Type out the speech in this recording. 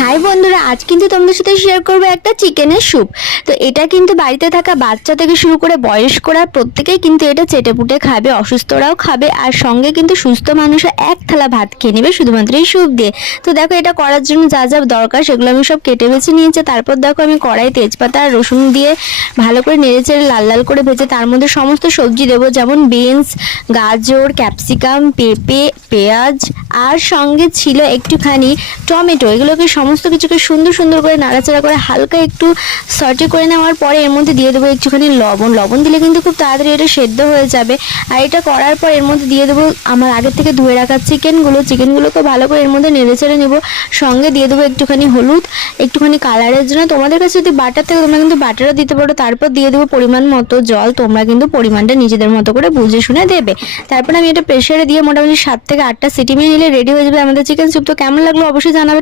High বন্ধুরা, আজ কিন্তু তোমাদের সাথে শেয়ার করবো একটা চিকেনের স্যুপ। তো এটা কিন্তু বাড়িতে থাকা বাচ্চা থেকে শুরু করে বয়স্করা প্রত্যেকেই কিন্তু এটা চেটেপুটে খাবে, অসুস্থরাও খাবে, আর সঙ্গে কিন্তু সুস্থ মানুষও এক থালা ভাত খেয়ে নেবে শুধুমাত্র এই স্যুপ দিয়ে। তো দেখো এটা করার জন্য যা যা দরকার সেগুলো আমি সব কেটে বেছে নিয়েছি। তারপর দেখো আমি কড়াই তেজপাতা আর রসুন দিয়ে ভালো করে নেড়েচেড়ে লাল লাল করে ভেজে তার মধ্যে সমস্ত সবজি দেবো, যেমন বিনস, গাজর, ক্যাপসিকাম, পেঁপে, পেঁয়াজ, আর সঙ্গে ছিল একটুখানি টমেটো। এগুলোকে সমস্ত কিছুকে সুন্দর সুন্দর করে নাড়াচাড়া করে হালকা একটু সটে করে নেওয়ার পরে এর মধ্যে দিয়ে দেবো একটুখানি লবণ দিলে কিন্তু খুব তাড়াতাড়ি এটা সেদ্ধ হয়ে যাবে। আর এটা করার পর এর মধ্যে দিয়ে দেবো আমার আগে থেকে ধুয়ে রাখা চিকেনগুলোকে ভালো করে এর মধ্যে নেড়েচেড়ে নেবো। সঙ্গে দিয়ে দেবো একটুখানি হলুদ, একটুখানি কালারের জন্য। তোমাদের কাছে যদি বাটার থাকে তোমরা কিন্তু বাটারও দিতে পারো। তারপর দিয়ে দেবো পরিমাণ মতো জল, তোমরা কিন্তু পরিমাণটা নিজেদের মতো করে বুঝে শুনে দেবে। তারপর আমি এটা প্রেসারে দিয়ে মোটামুটি 7 থেকে 8টা সিটি নিয়ে নিলে রেডি হয়ে যাবে আমাদের চিকেন স্যুপ। তো কেমন লাগলো অবশ্যই জানাবে।